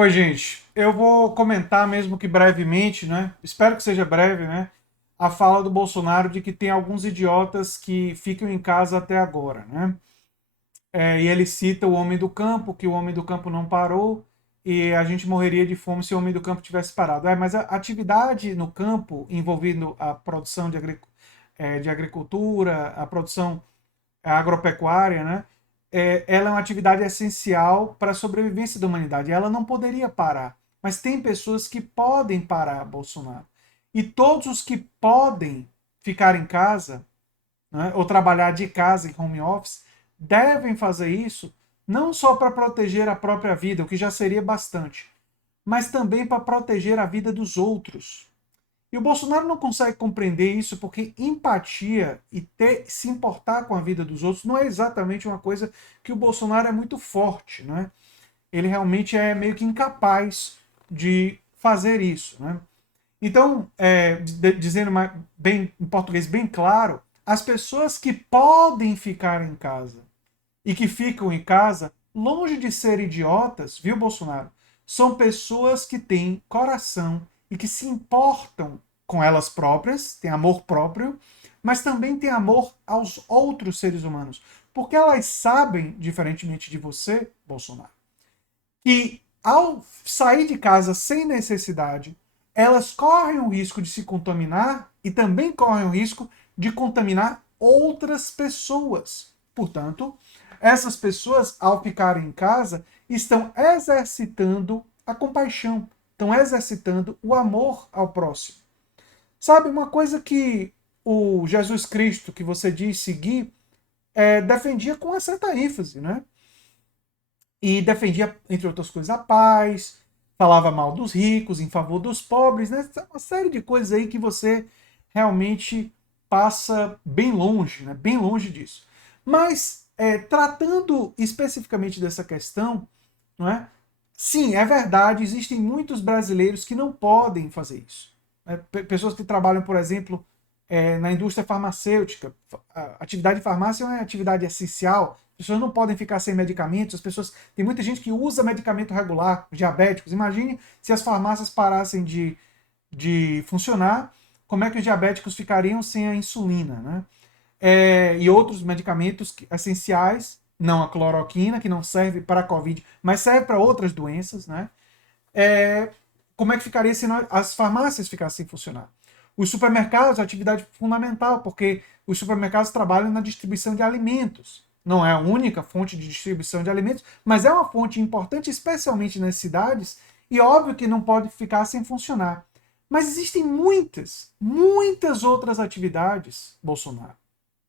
Oi, gente. Eu vou comentar, mesmo que brevemente, né? Espero que seja breve, né? A fala do Bolsonaro de que tem alguns idiotas que ficam em casa até agora, né? E ele cita o homem do campo, que o homem do campo não parou e a gente morreria de fome se o homem do campo tivesse parado. Mas a atividade no campo envolvendo a produção de agricultura, a produção agropecuária, né? Ela é uma atividade essencial para a sobrevivência da humanidade. Ela não poderia parar. Mas tem pessoas que podem parar, Bolsonaro. E todos os que podem ficar em casa, né, ou trabalhar de casa em home office, devem fazer isso não só para proteger a própria vida, o que já seria bastante, mas também para proteger a vida dos outros. E o Bolsonaro não consegue compreender isso porque empatia e se importar com a vida dos outros não é exatamente uma coisa que o Bolsonaro é muito forte, né? Ele realmente é meio que incapaz de fazer isso, né? Então, dizendo bem, em português bem claro, as pessoas que podem ficar em casa e que ficam em casa, longe de ser idiotas, viu, Bolsonaro? São pessoas que têm coração e que se importam com elas próprias, têm amor próprio, mas também têm amor aos outros seres humanos. Porque elas sabem, diferentemente de você, Bolsonaro, que ao sair de casa sem necessidade, elas correm o risco de se contaminar e também correm o risco de contaminar outras pessoas. Portanto, essas pessoas, ao ficarem em casa, estão exercitando a compaixão, estão exercitando o amor ao próximo. Sabe, uma coisa que o Jesus Cristo, que você diz seguir, defendia com uma certa ênfase, né? E defendia, entre outras coisas, a paz, falava mal dos ricos, em favor dos pobres, né? Uma série de coisas aí que você realmente passa bem longe, né? Bem longe disso. Mas, tratando especificamente dessa questão, não é? Sim, é verdade, existem muitos brasileiros que não podem fazer isso. Né? Pessoas que trabalham, por exemplo, na indústria farmacêutica. A atividade de farmácia é uma atividade essencial. As pessoas não podem ficar sem medicamentos. As pessoas, tem muita gente que usa medicamento regular, diabéticos. Imagine se as farmácias parassem de funcionar, como é que os diabéticos ficariam sem a insulina, né? E outros medicamentos essenciais, não a cloroquina, que não serve para a Covid, mas serve para outras doenças, né? É, Como é que ficaria se as farmácias ficassem sem funcionar? Os supermercados, atividade fundamental, porque os supermercados trabalham na distribuição de alimentos. Não é a única fonte de distribuição de alimentos, mas é uma fonte importante, especialmente nas cidades, e óbvio que não pode ficar sem funcionar. Mas existem muitas outras atividades, Bolsonaro,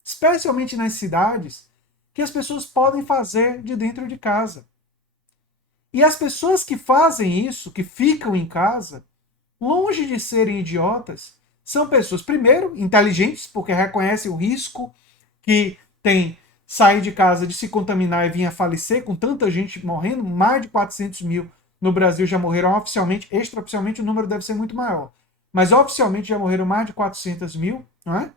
especialmente nas cidades, que as pessoas podem fazer de dentro de casa. E as pessoas que fazem isso, que ficam em casa, longe de serem idiotas, são pessoas, primeiro, inteligentes, porque reconhecem o risco que tem sair de casa, de se contaminar e vir a falecer, com tanta gente morrendo, mais de 400 mil no Brasil já morreram oficialmente, extraoficialmente o número deve ser muito maior, mas oficialmente já morreram mais de 400 mil, não é?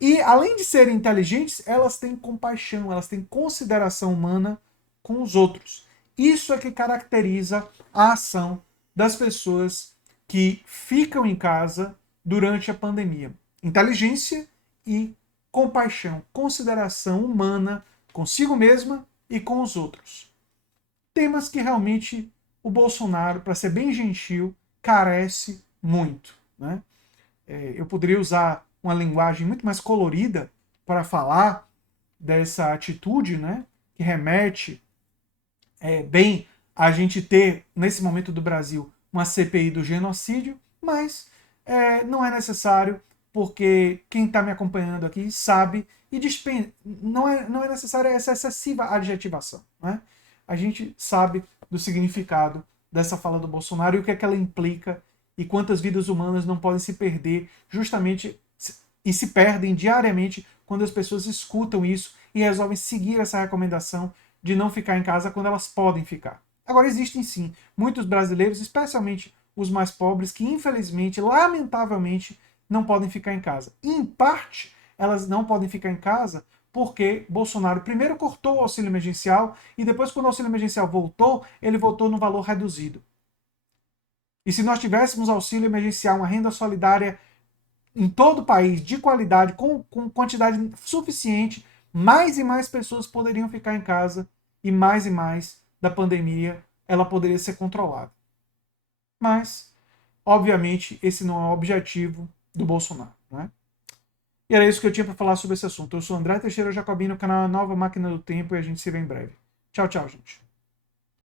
E além de serem inteligentes, elas têm compaixão, elas têm consideração humana com os outros. Isso é que caracteriza a ação das pessoas que ficam em casa durante a pandemia. Inteligência e compaixão, consideração humana consigo mesma e com os outros. Temas que realmente o Bolsonaro, para ser bem gentil, carece muito. Né? Eu poderia usar uma linguagem muito mais colorida para falar dessa atitude, né, que remete bem a gente ter, nesse momento do Brasil, uma CPI do genocídio, mas não é necessário, porque quem está me acompanhando aqui sabe e não é necessária essa excessiva adjetivação. Né? A gente sabe do significado dessa fala do Bolsonaro e o que é que ela implica e quantas vidas humanas não podem se perder justamente e se perdem diariamente quando as pessoas escutam isso e resolvem seguir essa recomendação de não ficar em casa quando elas podem ficar. Agora, existem sim muitos brasileiros, especialmente os mais pobres, que infelizmente, lamentavelmente, não podem ficar em casa. E, em parte, elas não podem ficar em casa porque Bolsonaro primeiro cortou o auxílio emergencial e depois, quando o auxílio emergencial voltou, ele voltou no valor reduzido. E se nós tivéssemos auxílio emergencial, uma renda solidária em todo o país, de qualidade, com quantidade suficiente, mais e mais pessoas poderiam ficar em casa e mais da pandemia ela poderia ser controlada. Mas, obviamente, esse não é o objetivo do Bolsonaro, não é? E era isso que eu tinha para falar sobre esse assunto. Eu sou André Teixeira Jacobino, canal Nova Máquina do Tempo, e a gente se vê em breve. Tchau, tchau, gente.